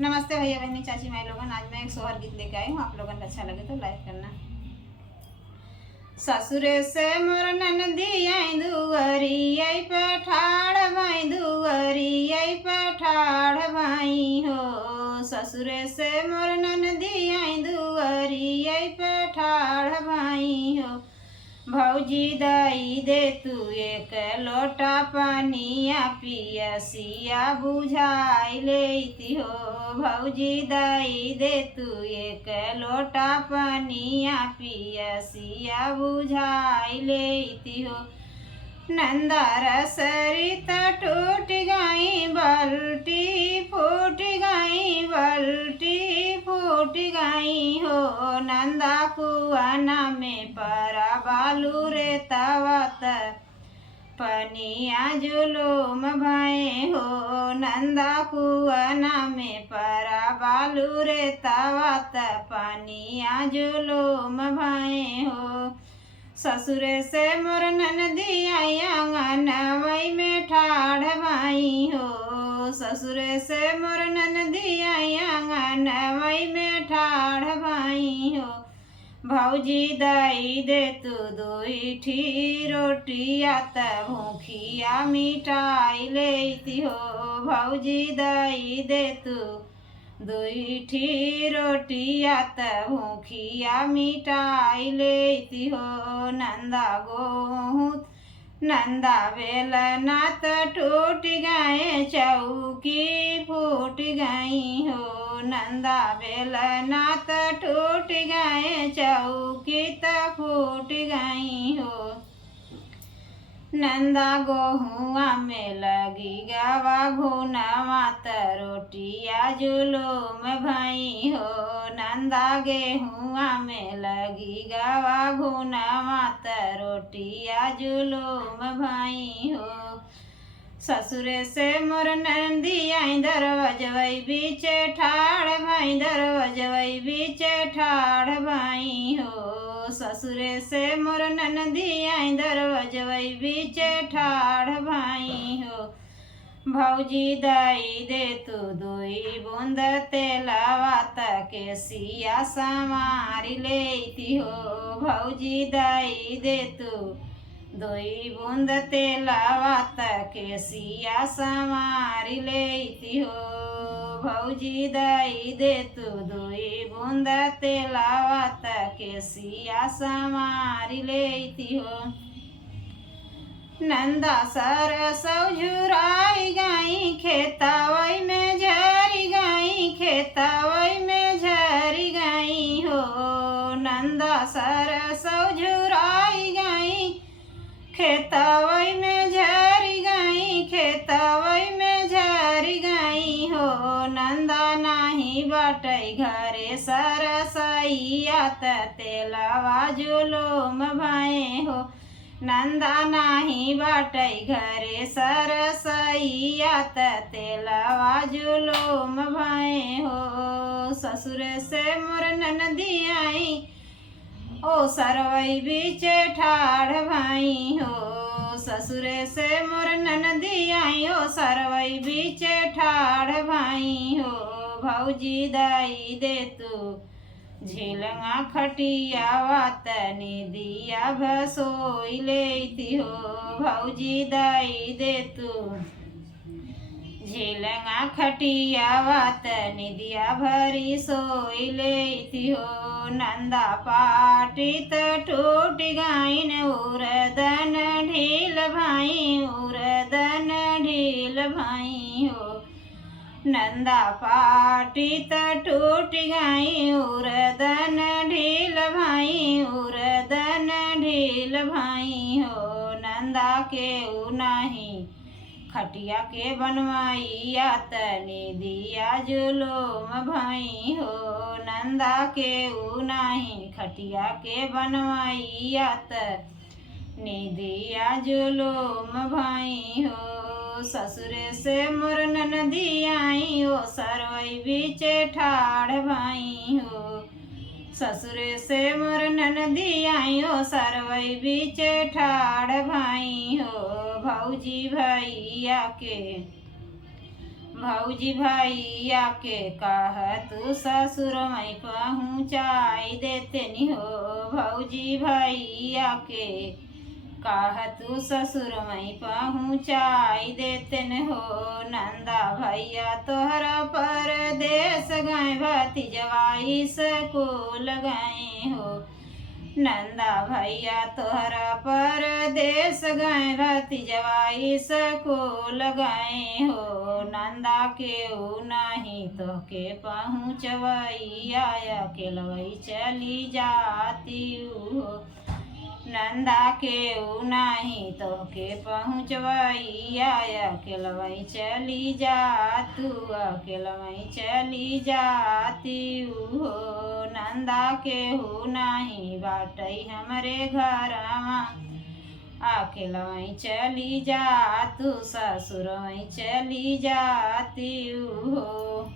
नमस्ते भैया बहनी चाची माई लोगन। आज मैं एक सोहर गीत लेके आई हूँ, आप लोगन को अच्छा लगे तो लाइक करना। ससुरे से मोर ननदी आई दुअरी आई पठाड़ भाई दुअरी आई पठाड़ भाई हो। ससुरे से मोर ननदी आई दुअरी आई पठाड़ भाई हो। भौजी दाई दे तू एक लोटा पानिया पियसिया बुझाई लेती हो। भौजी दाई दे तू एक लोटा पानिया पियसिया बुझाई लेती हो। नंदार सरित टूट गई बल्टी फूट गई बल्टी फूट गई हो। नंदा कुआना में परा बालू रे तवत पनिया जुलूम भय हो। नंदा कुआना में परा बालू रे तवत पनिया जुलूम भय हो। ससुरे से मोर ननदी आई आंगनवई में ठाड़ भाई हो। ससुरे से मोर ननदी आई आंगनवई में ठाड़ भाई हो। भौजी दाई दे तू दुई ठी रोटिया त भूखिया मिठाई लेती हो। भौजी दाई दे तू दुई ठी रोटिया त भूखिया मिठाई लेती हो। नंदा गोहूँ नंदा बेलना त टूट गए चौकी फूट गई हो। नंदा बेलना त टूट गए चौकी त फूट गई हो। नंदा गोहुआ में लगी गावा घुनावा त रोटिया जुलूम भई हो। नंदा गेहुआ में लगी गावा घुनावा त रोटिया जुलूम भई हो। ससुरे से मोर नंदी आई दरवाजवई बीच ठाड़ भाई दरवाजवई बीच ठाड़ भाई हो। ससुरे से मोर ननदी आई दरवाजवई बीच ठाड़ भाई हो। भौजी दाई दे तू दुई बूंद तेलावा के सिया समारी लेती हो। भौजी दाई दे तू दुई बूंद तेलावा के सिया समारी लेती हो। भौजी दाई दे तू दुई बूंद तेलावा के सिया समारी लेती हो। नंदा सरसौ झुराई गई खेतावई में झरी गई खेतावई में झरी गई हो। नंदा सरसौ झुराई गई खेतावई में झरी गई खेतावई में झरी गई हो। नंदा नाही बाटई घरे सरसैया त तेलवा जुलूम भय हो। नंदा नाही बाटई घरे सरसैया त तेलवा जुलूम भय हो। ससुर से मोर ननदी आई ओ सरवई बीच ठाड़ भाई हो। ससुरे से मोर ननदी आई ओ सरवई बीच ठाड़ भाई हो। भौजी दाई दे तू झिलंगा खटियावा तनी दिया भसोई लेती हो। भौजी दाई दे तू झिलंगा खटियावा तनी दिया भरी सोई लेती हो। नंदा पाटी त टूट गईन उरदन ढील भाई उरदन ढील भाई हो। नंदा पाटी त टूट गई उरदन ढील भाई उरदन ढील भाई हो। नंदा के नाही खटिया के बनवाइया तनी दिया जुलूम भई हो। नंदा के नाही खटिया के बनवाइया तनी दिया जुलूम भई हो। ससुरे से मोर ननदी आई ओ सरवई बीच ठाड़ भाई हो। ससुरे से मोर ननदी आई ओ सरवई बीच ठाड़ भाई हो। भौजी भैया के भौजी भैया के कह तू ससुर मैं पहुँचाई देते हो। भौजी भैया के कह तू ससुर मैं पहुँचाई देते हो। नंदा भैया तोहरा परदेस गए भतीजवाई स्कूल गए हो। नंदा भैया तोहरा परदेस गए भतीजवाई स्कूल गए हो। नंदा के ऊ नहीं तो के पहुँचवई आया केलवई चली जाती हो। नंदा के ऊ नहीं तो के पहुँचवई आया केलवई चली जा तू अकेलवई चली जाती हो। नंदा के हु नहीं बाटई हमरे घरवा अकेलवई चली जा तू ससुरवई चली जाती हो।